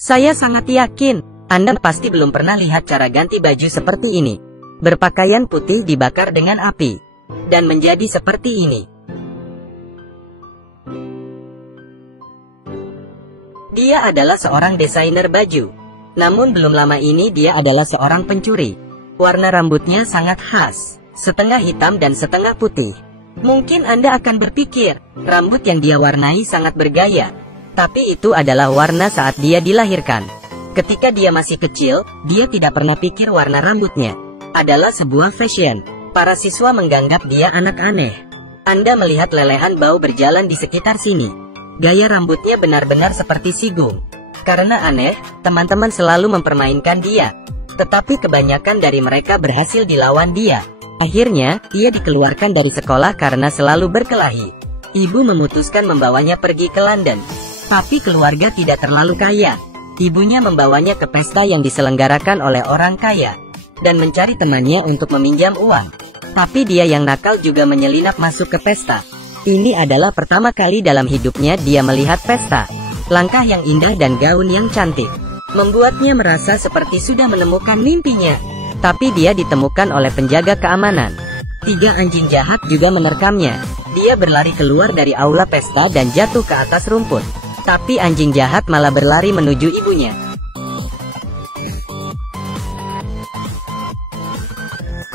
Saya sangat yakin, Anda pasti belum pernah lihat cara ganti baju seperti ini. Berpakaian putih dibakar dengan api, dan menjadi seperti ini. Dia adalah seorang desainer baju. Namun belum lama ini dia adalah seorang pencuri. Warna rambutnya sangat khas, setengah hitam dan setengah putih. Mungkin Anda akan berpikir, rambut yang dia warnai sangat bergaya. Tapi itu adalah warna saat dia dilahirkan. Ketika dia masih kecil, dia tidak pernah pikir warna rambutnya adalah sebuah fashion. Para siswa menganggap dia anak aneh. Anda melihat lelehan bau berjalan di sekitar sini. Gaya rambutnya benar-benar seperti Sigung. Karena aneh, teman-teman selalu mempermainkan dia. Tetapi kebanyakan dari mereka berhasil dilawan dia. Akhirnya, dia dikeluarkan dari sekolah karena selalu berkelahi. Ibu memutuskan membawanya pergi ke London. Tapi keluarga tidak terlalu kaya. Ibunya membawanya ke pesta yang diselenggarakan oleh orang kaya, dan mencari temannya untuk meminjam uang. Tapi dia yang nakal juga menyelinap masuk ke pesta. Ini adalah pertama kali dalam hidupnya dia melihat pesta. Langkah yang indah dan gaun yang cantik membuatnya merasa seperti sudah menemukan mimpinya. Tapi dia ditemukan oleh penjaga keamanan. 3 anjing jahat juga menerkamnya. Dia berlari keluar dari aula pesta dan jatuh ke atas rumput. Tapi anjing jahat malah berlari menuju ibunya.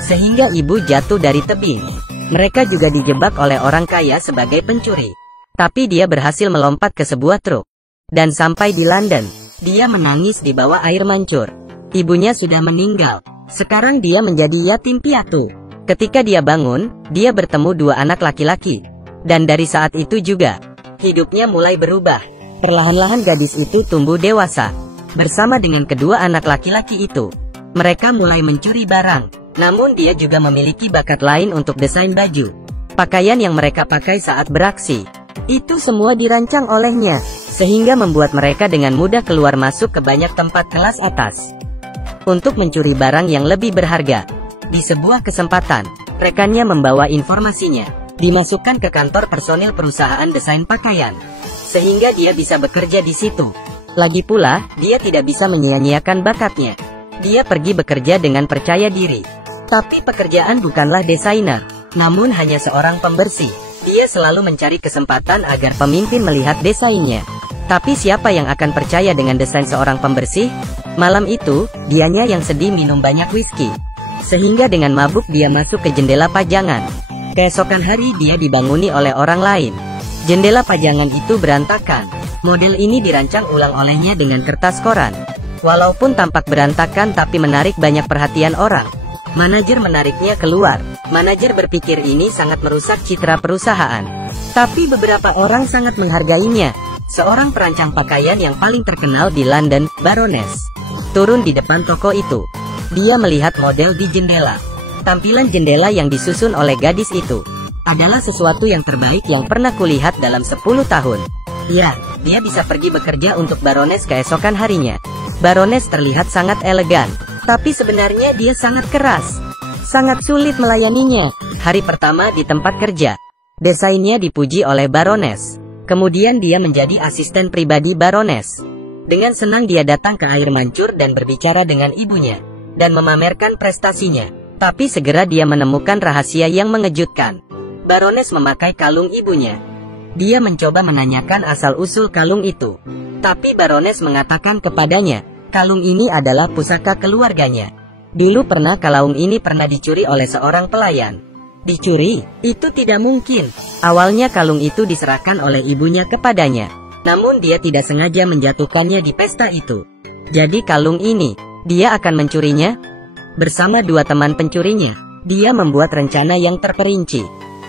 Sehingga ibu jatuh dari tebing. Mereka juga dijebak oleh orang kaya sebagai pencuri. Tapi dia berhasil melompat ke sebuah truk. Dan sampai di London, dia menangis di bawah air mancur. Ibunya sudah meninggal. Sekarang dia menjadi yatim piatu. Ketika dia bangun, dia bertemu 2 anak laki-laki. Dan dari saat itu juga, hidupnya mulai berubah. Perlahan-lahan gadis itu tumbuh dewasa. Bersama dengan kedua anak laki-laki itu, mereka mulai mencuri barang. Namun dia juga memiliki bakat lain untuk desain baju. Pakaian yang mereka pakai saat beraksi, itu semua dirancang olehnya. Sehingga membuat mereka dengan mudah keluar masuk ke banyak tempat kelas atas untuk mencuri barang yang lebih berharga. Di sebuah kesempatan, rekannya membawa informasinya, dimasukkan ke kantor personil perusahaan desain pakaian. Sehingga dia bisa bekerja di situ. Lagi pula, dia tidak bisa menyia-nyiakan bakatnya. Dia pergi bekerja dengan percaya diri. Tapi pekerjaan bukanlah desainer, namun hanya seorang pembersih. Dia selalu mencari kesempatan agar pemimpin melihat desainnya. Tapi siapa yang akan percaya dengan desain seorang pembersih? Malam itu, dianya yang sedih minum banyak whisky. Sehingga dengan mabuk dia masuk ke jendela pajangan. Keesokan hari dia dibanguni oleh orang lain. Jendela pajangan itu berantakan. Model ini dirancang ulang olehnya dengan kertas koran. Walaupun tampak berantakan tapi menarik banyak perhatian orang. Manajer menariknya keluar. Manajer berpikir ini sangat merusak citra perusahaan. Tapi beberapa orang sangat menghargainya. Seorang perancang pakaian yang paling terkenal di London, Baroness, turun di depan toko itu. Dia melihat model di jendela. Tampilan jendela yang disusun oleh gadis itu adalah sesuatu yang terbaik yang pernah kulihat dalam 10 tahun. Ya, dia bisa pergi bekerja untuk Baroness keesokan harinya. Baroness terlihat sangat elegan, tapi sebenarnya dia sangat keras. Sangat sulit melayaninya. Hari pertama di tempat kerja, desainnya dipuji oleh Baroness. Kemudian dia menjadi asisten pribadi Baroness. Dengan senang dia datang ke air mancur dan berbicara dengan ibunya, dan memamerkan prestasinya. Tapi segera dia menemukan rahasia yang mengejutkan. Baroness memakai kalung ibunya. Dia mencoba menanyakan asal-usul kalung itu. Tapi Baroness mengatakan kepadanya, kalung ini adalah pusaka keluarganya. Dulu kalung ini pernah dicuri oleh seorang pelayan. Dicuri? Itu tidak mungkin. Awalnya kalung itu diserahkan oleh ibunya kepadanya. Namun dia tidak sengaja menjatuhkannya di pesta itu. Jadi kalung ini, dia akan mencurinya? Bersama 2 teman pencurinya, dia membuat rencana yang terperinci.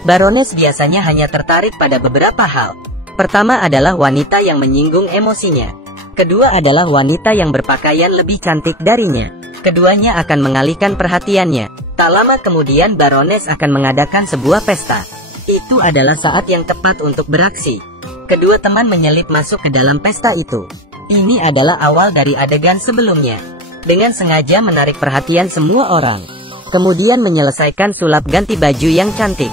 Baroness biasanya hanya tertarik pada beberapa hal. Pertama adalah wanita yang menyinggung emosinya. Kedua adalah wanita yang berpakaian lebih cantik darinya. Keduanya akan mengalihkan perhatiannya. Tak lama kemudian Baroness akan mengadakan sebuah pesta. Itu adalah saat yang tepat untuk beraksi. Kedua teman menyelip masuk ke dalam pesta itu. Ini adalah awal dari adegan sebelumnya. Dengan sengaja menarik perhatian semua orang. Kemudian menyelesaikan sulap ganti baju yang cantik.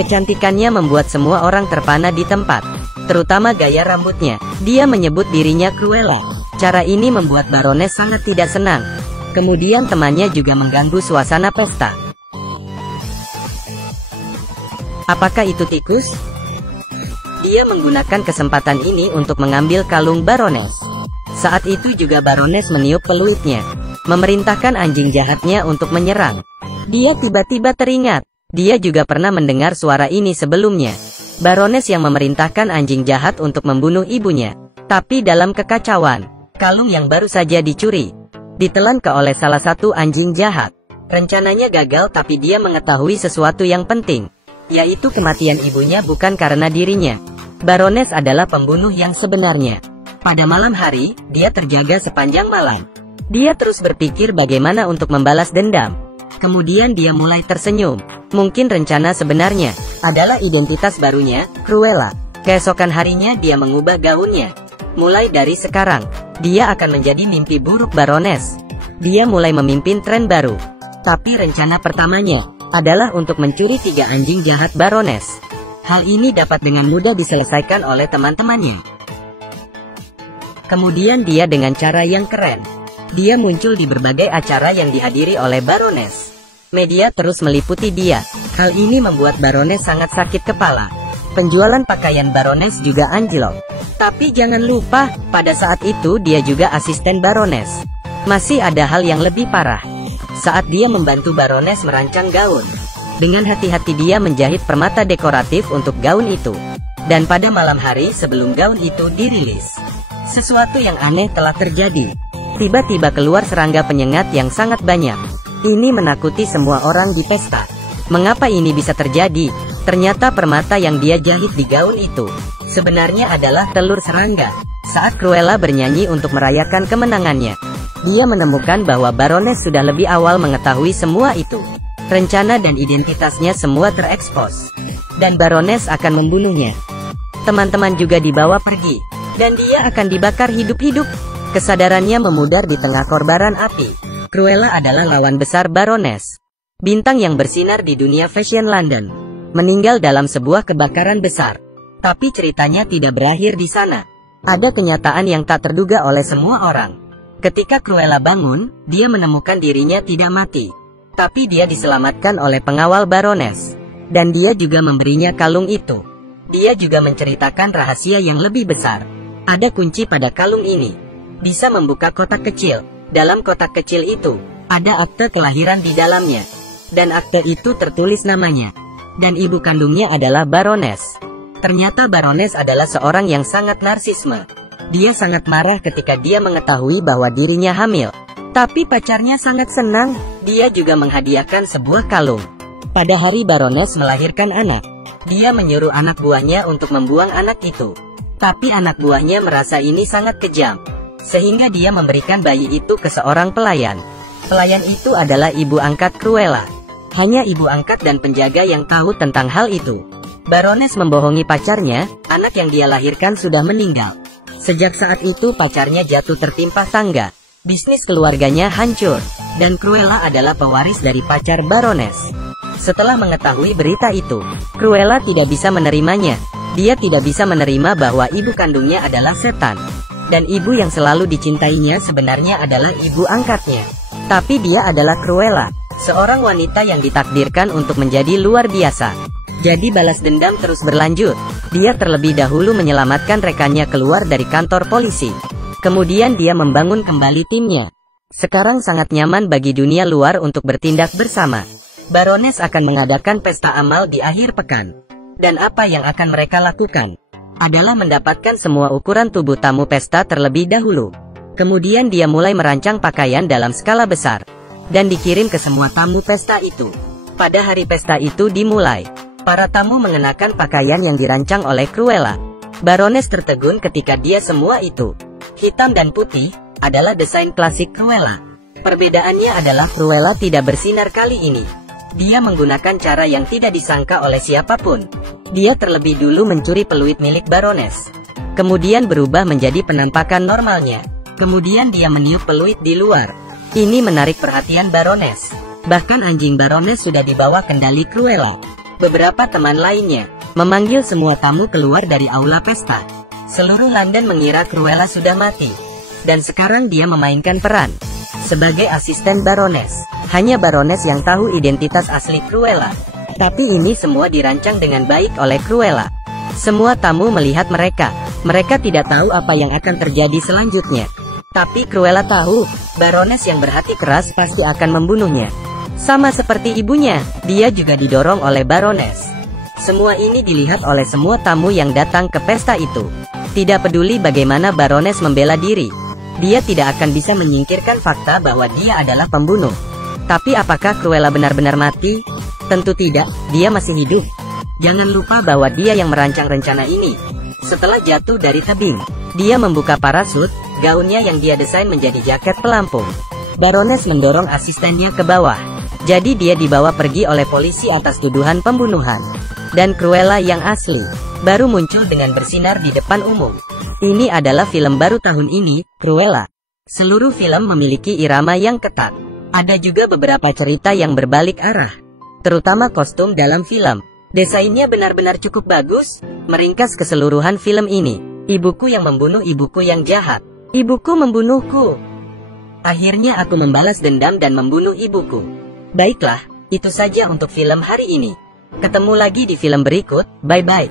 Kecantikannya membuat semua orang terpana di tempat, terutama gaya rambutnya. Dia menyebut dirinya Cruella. Cara ini membuat Baroness sangat tidak senang. Kemudian temannya juga mengganggu suasana pesta. Apakah itu tikus? Dia menggunakan kesempatan ini untuk mengambil kalung Baroness. Saat itu juga Baroness meniup peluitnya, memerintahkan anjing jahatnya untuk menyerang. Dia tiba-tiba teringat, dia juga pernah mendengar suara ini sebelumnya. Baroness yang memerintahkan anjing jahat untuk membunuh ibunya. Tapi dalam kekacauan, kalung yang baru saja dicuri ditelan oleh salah satu anjing jahat. Rencananya gagal, tapi dia mengetahui sesuatu yang penting, yaitu kematian ibunya bukan karena dirinya. Baroness adalah pembunuh yang sebenarnya. Pada malam hari, dia terjaga sepanjang malam. Dia terus berpikir bagaimana untuk membalas dendam. Kemudian dia mulai tersenyum. Mungkin rencana sebenarnya adalah identitas barunya, Cruella. Keesokan harinya dia mengubah gaunnya. Mulai dari sekarang, dia akan menjadi mimpi buruk Baroness. Dia mulai memimpin tren baru. Tapi rencana pertamanya adalah untuk mencuri 3 anjing jahat Baroness. Hal ini dapat dengan mudah diselesaikan oleh teman-temannya. Kemudian dia dengan cara yang keren, dia muncul di berbagai acara yang dihadiri oleh Baroness. Media terus meliputi dia. Hal ini membuat Baroness sangat sakit kepala. Penjualan pakaian Baroness juga anjlok. Tapi jangan lupa, pada saat itu dia juga asisten Baroness. Masih ada hal yang lebih parah. Saat dia membantu Baroness merancang gaun, dengan hati-hati dia menjahit permata dekoratif untuk gaun itu. Dan pada malam hari sebelum gaun itu dirilis, sesuatu yang aneh telah terjadi. Tiba-tiba keluar serangga penyengat yang sangat banyak. Ini menakuti semua orang di pesta. Mengapa ini bisa terjadi? Ternyata permata yang dia jahit di gaun itu sebenarnya adalah telur serangga. Saat Cruella bernyanyi untuk merayakan kemenangannya, dia menemukan bahwa Baroness sudah lebih awal mengetahui semua itu. Rencana dan identitasnya semua terekspos, dan Baroness akan membunuhnya. Teman-teman juga dibawa pergi, dan dia akan dibakar hidup-hidup. Kesadarannya memudar di tengah kobaran api. Cruella adalah lawan besar Baroness, bintang yang bersinar di dunia fashion London, meninggal dalam sebuah kebakaran besar. Tapi ceritanya tidak berakhir di sana. Ada kenyataan yang tak terduga oleh semua orang. Ketika Cruella bangun, dia menemukan dirinya tidak mati, tapi dia diselamatkan oleh pengawal Baroness, dan dia juga memberinya kalung itu. Dia juga menceritakan rahasia yang lebih besar. Ada kunci pada kalung ini, bisa membuka kotak kecil. Dalam kotak kecil itu, ada akte kelahiran di dalamnya, dan akte itu tertulis namanya, dan ibu kandungnya adalah Baroness. Ternyata Baroness adalah seorang yang sangat narsisme. Dia sangat marah ketika dia mengetahui bahwa dirinya hamil. Tapi pacarnya sangat senang. Dia juga menghadiahkan sebuah kalung. Pada hari Baroness melahirkan anak, dia menyuruh anak buahnya untuk membuang anak itu. Tapi anak buahnya merasa ini sangat kejam, sehingga dia memberikan bayi itu ke seorang pelayan. Pelayan itu adalah ibu angkat Cruella. Hanya ibu angkat dan penjaga yang tahu tentang hal itu. Baroness membohongi pacarnya, anak yang dia lahirkan sudah meninggal. Sejak saat itu pacarnya jatuh tertimpa tangga. Bisnis keluarganya hancur, dan Cruella adalah pewaris dari pacar Baroness. Setelah mengetahui berita itu, Cruella tidak bisa menerimanya. Dia tidak bisa menerima bahwa ibu kandungnya adalah setan, dan ibu yang selalu dicintainya sebenarnya adalah ibu angkatnya. Tapi dia adalah Cruella, seorang wanita yang ditakdirkan untuk menjadi luar biasa. Jadi balas dendam terus berlanjut. Dia terlebih dahulu menyelamatkan rekannya keluar dari kantor polisi. Kemudian dia membangun kembali timnya. Sekarang sangat nyaman bagi dunia luar untuk bertindak bersama. Baroness akan mengadakan pesta amal di akhir pekan. Dan apa yang akan mereka lakukan adalah mendapatkan semua ukuran tubuh tamu pesta terlebih dahulu. Kemudian dia mulai merancang pakaian dalam skala besar, dan dikirim ke semua tamu pesta itu. Pada hari pesta itu dimulai, para tamu mengenakan pakaian yang dirancang oleh Cruella. Baroness tertegun ketika dia semua itu, hitam dan putih, adalah desain klasik Cruella. Perbedaannya adalah Cruella tidak bersinar kali ini. Dia menggunakan cara yang tidak disangka oleh siapapun. Dia terlebih dulu mencuri peluit milik Baroness, kemudian berubah menjadi penampakan normalnya. Kemudian dia meniup peluit di luar. Ini menarik perhatian Baroness. Bahkan anjing Baroness sudah dibawa kendali Cruella. Beberapa teman lainnya memanggil semua tamu keluar dari aula pesta. Seluruh London mengira Cruella sudah mati. Dan sekarang dia memainkan peran sebagai asisten Baroness. Hanya Baroness yang tahu identitas asli Cruella. Tapi ini semua dirancang dengan baik oleh Cruella. Semua tamu melihat mereka. Mereka tidak tahu apa yang akan terjadi selanjutnya. Tapi Cruella tahu, Baroness yang berhati keras pasti akan membunuhnya. Sama seperti ibunya, dia juga didorong oleh Baroness. Semua ini dilihat oleh semua tamu yang datang ke pesta itu. Tidak peduli bagaimana Baroness membela diri, dia tidak akan bisa menyingkirkan fakta bahwa dia adalah pembunuh. Tapi apakah Cruella benar-benar mati? Tentu tidak, dia masih hidup. Jangan lupa bahwa dia yang merancang rencana ini. Setelah jatuh dari tebing, dia membuka parasut, gaunnya yang dia desain menjadi jaket pelampung. Baroness mendorong asistennya ke bawah. Jadi dia dibawa pergi oleh polisi atas tuduhan pembunuhan. Dan Cruella yang asli baru muncul dengan bersinar di depan umum. Ini adalah film baru tahun ini, Cruella. Seluruh film memiliki irama yang ketat. Ada juga beberapa cerita yang berbalik arah, terutama kostum dalam film. Desainnya benar-benar cukup bagus, meringkas keseluruhan film ini. Ibuku yang membunuh ibuku yang jahat. Ibuku membunuhku. Akhirnya aku membalas dendam dan membunuh ibuku. Baiklah, itu saja untuk film hari ini. Ketemu lagi di film berikut, bye-bye.